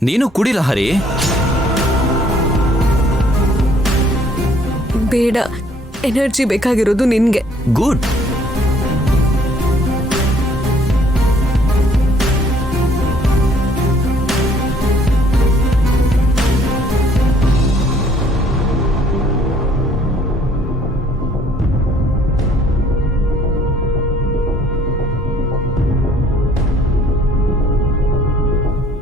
ನೀನು ಕುಡಿಲ ಹರಿ. ಬೇಡ, ಎನರ್ಜಿ ಬೇಕಾಗಿರೋದು ನಿನ್ಗೆ. ಗುಡ್.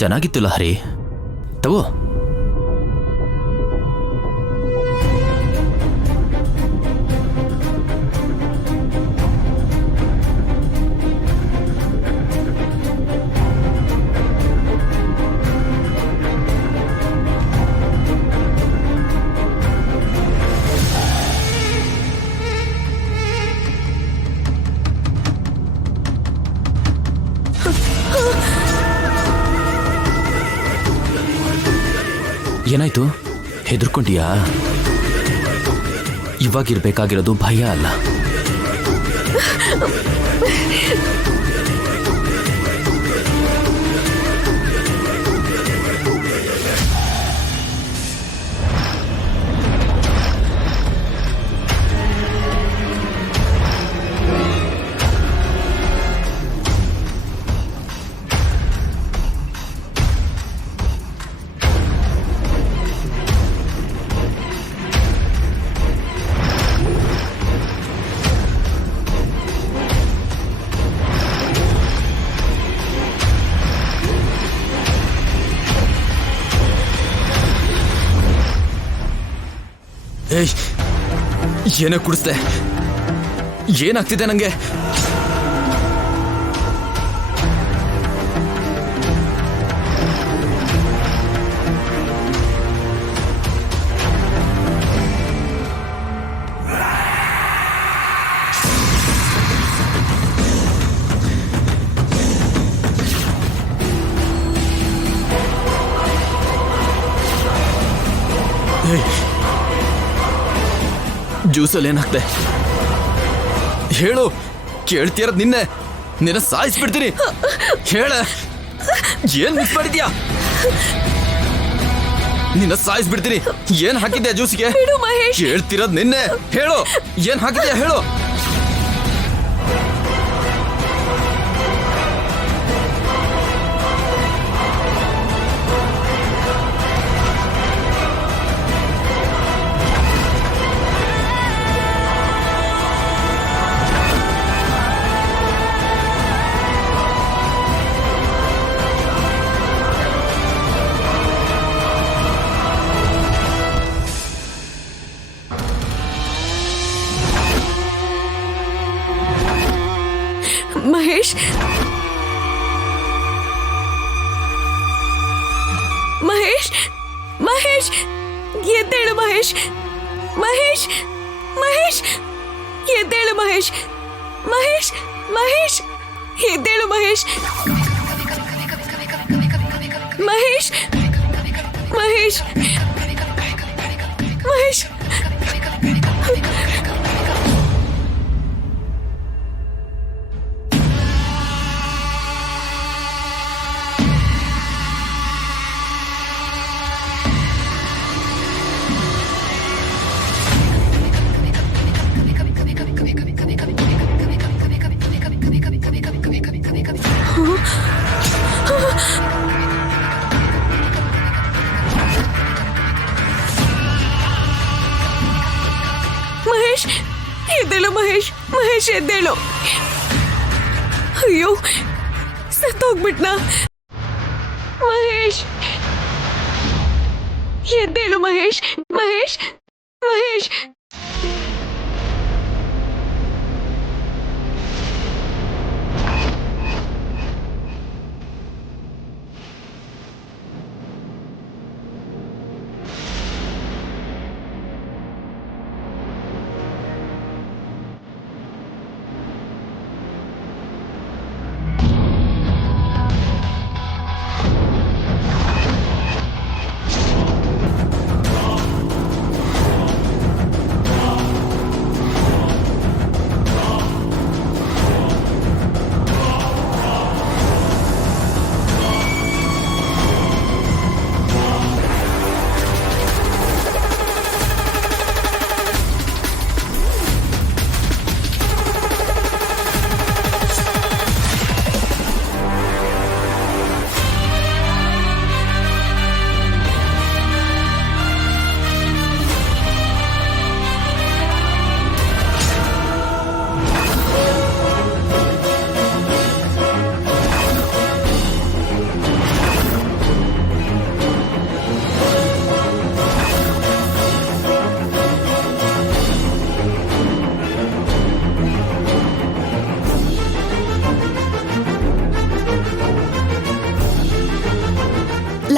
ಚೆನ್ನಾಗಿತ್ತು ಲಹರಿ, ತಗೋ. ಏನಾಯ್ತು? ಹೆದರ್ಕೊಂಡ್ಯಾ? ಇವಾಗಿರ್ಬೇಕಾಗಿರೋದು ಭಯ ಅಲ್ಲ. ಏಯ್, ಏನೋ ಕುಡಿಸ್ದೆ. ಏನಾಗ್ತಿದೆ ನಂಗೆ? ಜ್ಯೂಸಲ್ಲಿ ಏನಾಗ್ತೆ ಹೇಳು. ಕೇಳ್ತಿರೋದು ನಿನ್ನ ಸಾಯಿಸ್ಬಿಡ್ತೀನಿ. ಹೇಳ, ಏನ್ ಮಿಸ್ ಮಾಡಿದ್ಯಾ? ನಿನ್ನ ಸಾಯಿಸ್ಬಿಡ್ತೀನಿ. ಏನ್ ಹಾಕಿದ್ಯಾ ಜ್ಯೂಸ್ಗೆ? ಕೇಳ್ತಿರೋದು ನಿನ್ನೆ. ಹೇಳು, ಏನ್ ಹಾಕಿದ್ಯಾ ಹೇಳು. ಮಹೇಶ್, ಮಹೇಶ್, ಮಹೇಶ್, ಎದ್ದೇಳು ಮಹೇಶ್. ಮಹೇಶ್, ಮಹೇಶ್, ಎದ್ದೇಳು ಮಹೇಶ್. ಮಹೇಶ್, ಮಹೇಶ್, ಎದ್ದೇಳು ಮಹೇಶ್. ಮಹೇಶ್, ಮಹೇಶ್, ಮಹೇಶ್. ಮಹೇಶ್, ಎದ್ದೇಳು ಮಹೇಶ್. ಮಹೇಶ್, ಎದ್ದೇಳು. ಅಯ್ಯೋ, ಸತ್ತೋಗ್ಬಿಟ್ನಾ? ಮಹೇಶ್, ಎದ್ದೇಳು ಮಹೇಶ್. ಮಹೇಶ್, ಮಹೇಶ್.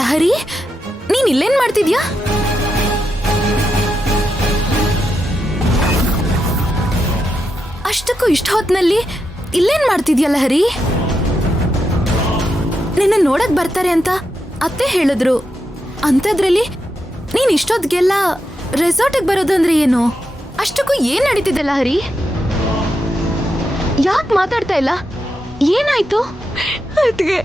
ಲಹರಿ, ನೀನ್ ಇಲ್ಲೇನ್ ಮಾಡ್ತಿದ್ಯಾ? ಅಷ್ಟಕ್ಕೂ ಇಷ್ಟ ಹೊತ್ನಲ್ಲಿ ಇಲ್ಲೇನ್ ಮಾಡ್ತಿದ್ಯಾ ಲಹರಿ? ನಿನ್ನ ನೋಡಕ್ ಬರ್ತಾರೆ ಅಂತ ಅತ್ತೆ ಹೇಳಿದ್ರು. ಅಂಥದ್ರಲ್ಲಿ ನೀನ್ ಇಷ್ಟೊತ್ಗೆಲ್ಲ ರೆಸಾರ್ಟ್ಗೆ ಬರೋದಂದ್ರೆ ಏನು? ಅಷ್ಟಕ್ಕೂ ಏನ್ ನಡೀತಿದೆ ಲಹರಿ? ಯಾಕೆ ಮಾತಾಡ್ತಾ ಇಲ್ಲ? ಏನಾಯ್ತು? ಅದ್ಗೆ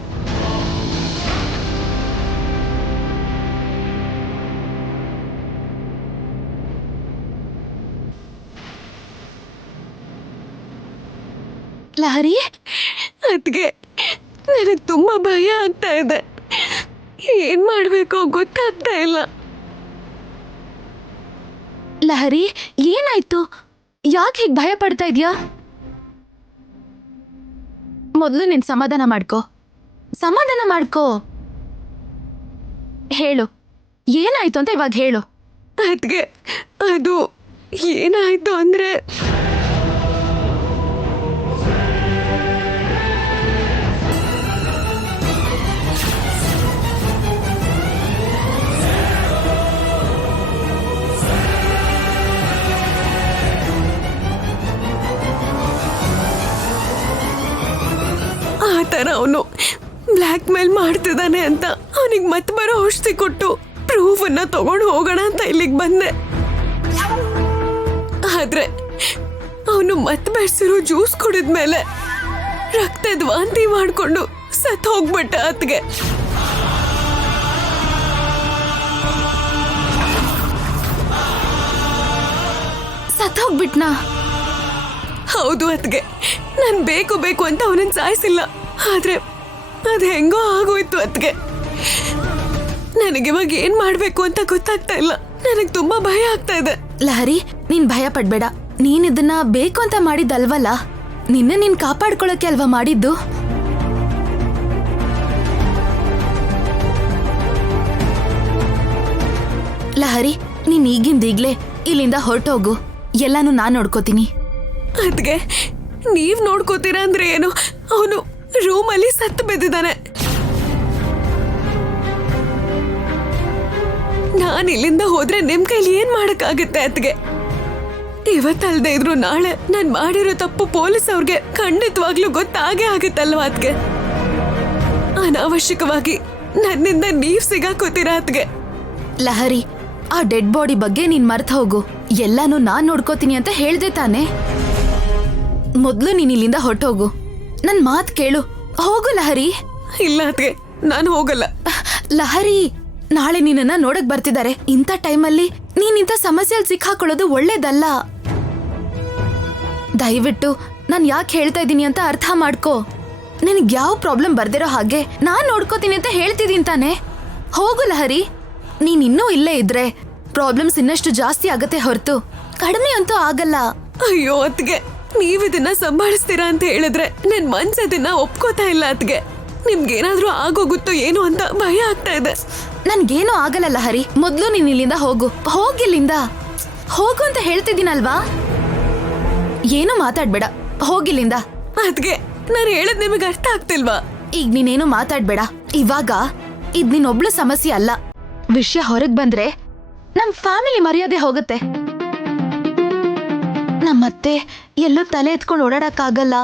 ಲಹರಿ, ಅದ್ಗೆ ನನಗೆ ತುಂಬಾ ಭಯ ಆಗ್ತಾ ಇದೆ. ಏನ್ ಮಾಡ್ಬೇಕೋ ಗೊತ್ತಾಗ್ತಾ ಇಲ್ಲ. ಲಹರಿ, ಏನಾಯ್ತು? ಯಾಕೆ ಹೀಗೆ ಭಯ ಪಡ್ತಾ ಇದ್ಯಾ? ಮೊದಲು ನೀನ್ ಸಮಾಧಾನ ಮಾಡ್ಕೋ. ಹೇಳು, ಏನಾಯ್ತು ಅಂತ ಇವಾಗ ಹೇಳು. ಅದ್ಗೆ ಅದು ಏನಾಯ್ತು ಅಂದ್ರೆ ಆ ಥರ ಅವನು ಬ್ಲ್ಯಾಕ್ ಮೇಲ್ ಮಾಡ್ತಿದ್ದಾನೆ ಅಂತ ಅವನಿಗೆ ಮತ್ತೆ ಬರೋ ಔಷಧಿ ಕೊಟ್ಟು ಪ್ರೂಫ್ ಅನ್ನ ತಗೊಂಡು ಹೋಗೋಣ ಅಂತ ಇಲ್ಲಿಗೆ ಬಂದೆ. ಆದ್ರೆ ಅವನು ಮತ್ತೆ ಬೆಳೆಸಿರೋ ಜ್ಯೂಸ್ ಕುಡಿದ್ಮೇಲೆ ರಕ್ತದ ವಾಂತಿ ಮಾಡ್ಕೊಂಡು ಸತ್ ಹೋಗ್ಬಿಟ್ಟ. ಅತ್ಗೆ ಸತ್ ಹೋಗ್ಬಿಟ್ನಾ? ಹೌದು ಅತ್ಗೆ, ನಾನು ಬೇಕು ಅಂತ ಅವನನ್ನ ಸಾಯಿಸಿಲ್ಲ. ಆದ್ರೆ ಅದು ಹೆಂಗೋ ಆಗೋಯ್ತು ಅತ್ಗೆ. ನನಗಿವಾಗ ಏನ್ ಮಾಡ್ಬೇಕು ಅಂತ ಗೊತ್ತಾಗ್ತಾ ಇಲ್ಲ. ನನಗೆ ತುಂಬಾ ಭಯ ಆಗ್ತಾ ಇದೆ. ಲಹರಿ, ನೀನ್ ಭಯ ಪಡ್ಬೇಡ. ನೀನ್ ಇದನ್ನ ಬೇಕು ಅಂತ ಮಾಡಿದ್ದಲ್ವಲ್ಲ, ನೀನ್ ಕಾಪಾಡ್ಕೊಳಕ್ಕೆ ಅಲ್ವಾ ಮಾಡಿದ್ದು? ಲಹರಿ, ನೀನ್ ಈಗಿಂದೀಗ್ಲೇ ಇಲ್ಲಿಂದ ಹೊರಟೋಗು. ಎಲ್ಲಾನು ನಾನ್ ನೋಡ್ಕೋತೀನಿ. ಅದ್ಗೆ ನೀವ್ ನೋಡ್ಕೋತೀರಾ ಅಂದ್ರೆ ಏನು? ಅವನು ರೂಮಲ್ಲಿ ಸತ್ತು ಬಿದ್ದಿದ್ದಾನೆ. ನಾನು ಇಲ್ಲಿಂದ ಹೋದ್ರೆ ನಿಮ್ ಕೈಲಿ ಏನ್ ಮಾಡಕ್ಕಾಗತ್ತೆ ಅದ್ಗೆ? ಇವತ್ತಲ್ದೇ ಇದ್ರು ನಾಳೆ ನಾನ್ ಮಾಡಿರೋ ತಪ್ಪು ಪೊಲೀಸ್ ಅವ್ರಿಗೆ ಖಂಡಿತವಾಗ್ಲೂ ಗೊತ್ತಾಗೇ ಆಗುತ್ತಲ್ವಾ ಅದ್ಗೆ? ಅನಾವಶ್ಯಕವಾಗಿ ನನ್ನಿಂದ ನೀವ್ ಸಿಗಾಕೋತೀರಾ ಅದ್ಗೆ? ಲಹರಿ, ಆ ಡೆಡ್ ಬಾಡಿ ಬಗ್ಗೆ ನೀನ್ ಮರ್ತ್ ಹೋಗು. ಎಲ್ಲಾನು ನಾನ್ ನೋಡ್ಕೋತೀನಿ ಅಂತ ಹೇಳ್ದೆ ತಾನೆ? ಮೊದ್ಲು ನೀನ್ ಇಲ್ಲಿಂದ ಹೊರಟೋಗು. ನನ್ ಮಾತ್ ಕೇಳು. ಹೋಗು ಲಹರಿ. ಇಲ್ಲ ಅದ್ಗೆ, ನಾನು ಹೋಗಲ್ಲ. ಲಹರಿ, ನಾಳೆ ನಿನ್ನನ್ನ ನೋಡಕ್ ಬರ್ತಿದ್ದಾರೆ. ಇಂಥ ಟೈಮಲ್ಲಿ ನೀನ್ ಇಂಥ ಸಮಸ್ಯೆಯಲ್ಲಿ ಸಿಕ್ಕಾಕೊಳ್ಳೋದು ಒಳ್ಳೇದಲ್ಲ. ದಯವಿಟ್ಟು ನಾನ್ ಯಾಕೆ ಹೇಳ್ತಾ ಇದ್ದೀನಿ ಅಂತ ಅರ್ಥ ಮಾಡ್ಕೋ. ನಿನಗ್ ಯಾವ ಪ್ರಾಬ್ಲಮ್ ಬರ್ದಿರೋ ಹಾಗೆ ನಾನ್ ನೋಡ್ಕೋತೀನಿ ಅಂತ ಹೇಳ್ತಿದ್ದೀನಿ ತಾನೆ? ಹೋಗು ಲಹರಿ. ನೀನ್ ಇನ್ನೂ ಇಲ್ಲೇ ಇದ್ರೆ ಪ್ರಾಬ್ಲಮ್ಸ್ ಇನ್ನಷ್ಟು ಜಾಸ್ತಿ ಆಗತ್ತೆ ಹೊರತು ಕಡಿಮೆ ಅಂತೂ ಆಗಲ್ಲ. ಅಯ್ಯೋ ಅತ್ಗೆ, ನೀವಿದನ್ನ ಸಂಭಾಳಿಸ್ತೀರಾ ಅಂತ ಹೇಳಿದ್ರೆ ನನ್ ಮನ್ಸದನ್ನ ಒಪ್ಕೋತಾ ಇಲ್ಲ ಅತ್ಗೆ. ನಿಮ್ಗೇನಾದ್ರೂ ಆಗೋಗುತ್ತೋ ಏನೋ ಅಂತ ಭಯ ಆಗ್ತಾ ಇದೆ. ನನ್ಗೇನೂ ಆಗಲ್ಲ ಲಹರಿ. ಮೊದ್ಲು ನೀನ್ ಇಲ್ಲಿಂದ ಹೋಗು. ಹೋಗಿಲ್ಲಿಂದ ಹೋಗು ಅಂತ ಹೇಳ್ತಿದ್ದೀನಲ್ವಾ? ಏನು ಮಾತಾಡ್ಬೇಡ, ಹೋಗಿಲ್ಲಿಂದ. ಅದ್ಗೆ ನಾನು ಹೇಳದ್ ನಿಮಗೆ ಅರ್ಥ ಆಗ್ತಿಲ್ವಾ? ಈಗ ನೀನೇನು ಮಾತಾಡ್ಬೇಡ. ಇವಾಗ ಇದ್ ನೀನೊಬ್ಳು ಸಮಸ್ಯೆ ಅಲ್ಲ. ವಿಷಯ ಹೊರಗ್ ಬಂದ್ರೆ ನಮ್ ಫ್ಯಾಮಿಲಿ ಮರ್ಯಾದೆ ಹೋಗುತ್ತೆ. ನಮ್ಮತ್ತೆ ಎಲ್ಲೂ ತಲೆ ಎತ್ಕೊಂಡು ಓಡಾಡಕ್ಕಾಗಲ್ಲ.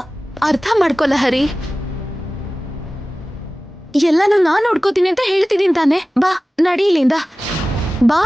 ಅರ್ಥ ಮಾಡ್ಕೊ ಲಹರಿ. ಎಲ್ಲಾನು ನಾನ್ ನೋಡ್ಕೋತೀನಿ ಅಂತ ಹೇಳ್ತಿದ್ದೀನಿ ತಾನೆ? ಬಾ, ನಡೀಲಿಂದ ಬಾ.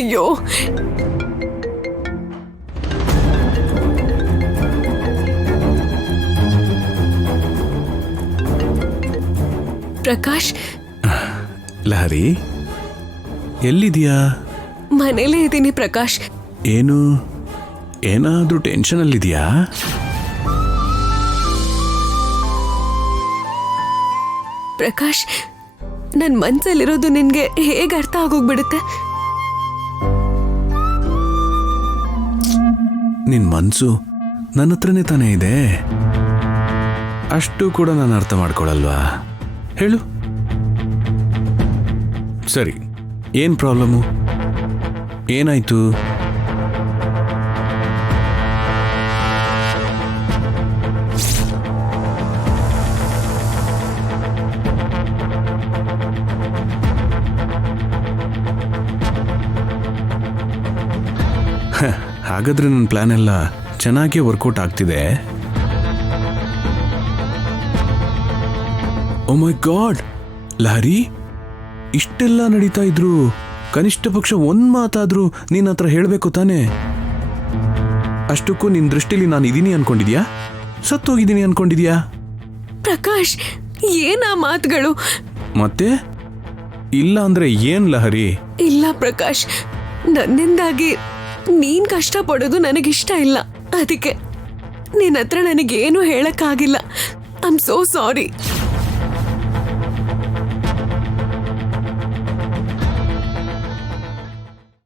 ಅಯ್ಯೋ, ಪ್ರಕಾಶ್, ಲಹರಿ ಎಲ್ಲಿದೀಯಾ? ಮನೇಲೇ ಇದ್ದೀನಿ ಪ್ರಕಾಶ್. ಏನು ಏನಾದ್ರೂ ಟೆನ್ಷನ್ ಅಲ್ಲಿದೆಯಾ? ಪ್ರಕಾಶ್, ನನ್ ಮನ್ಸಲ್ಲಿರೋದು ನಿನ್ಗೆ ಹೇಗೆ ಅರ್ಥ ಆಗೋಗ್ಬಿಡುತ್ತೆ? ನಿನ್ ಮನ್ಸು ನನ್ನ ಹತ್ರನೇ ತಾನೇ ಇದೆ. ಅಷ್ಟು ಕೂಡ ನಾನು ಅರ್ಥ ಮಾಡ್ಕೊಳಲ್ವಾ? ಹೇಳು. ಸರಿ, ಏನ್ ಪ್ರಾಬ್ಲಮ್ಮು? ಏನಾಯ್ತು? ಹಾಗಾದ್ರೆ ನನ್ನ ಪ್ಲಾನ್ ಎಲ್ಲ ಚೆನ್ನಾಗಿ ವರ್ಕೌಟ್ ಆಗ್ತಿದೆ. ಓ ಮೈ ಗಾಡ್ ಲಹರಿ, ಇಷ್ಟೆಲ್ಲ ನಡೀತಾ ಇದ್ರು ಕನಿಷ್ಠ ಪಕ್ಷ ಒಂದ್ ಮಾತಾದ್ರೂ ನಿನ್ನ ಹತ್ರ ಹೇಳ್ಬೇಕು ತಾನೆ? ಅಷ್ಟಕ್ಕೂ ನಿನ್ ದೃಷ್ಟಿಲಿ ನಾನು ಇದೀನಿ ಅನ್ಕೊಂಡಿದ್ಯಾ? ಸತ್ತೋಗಿದ್ದೀನಿ ಅನ್ಕೊಂಡಿದ್ಯಾ? ಪ್ರಕಾಶ್, ಏನಾ ಮಾತುಗಳು? ಮತ್ತೆ ಇಲ್ಲ ಅಂದ್ರೆ ಏನ್ ಲಹರಿ? ಇಲ್ಲ ಪ್ರಕಾಶ್, ನನ್ನಿಂದಾಗಿ ನೀನ್ ಕಷ್ಟ ಪಡೋದು ನನಗಿಷ್ಟ ಇಲ್ಲ. ಅದಕ್ಕೆ ನಿನ್ನ ಹತ್ರ ನನಗೇನು ಹೇಳಕ್ಕಾಗಿಲ್ಲ. I am so sorry.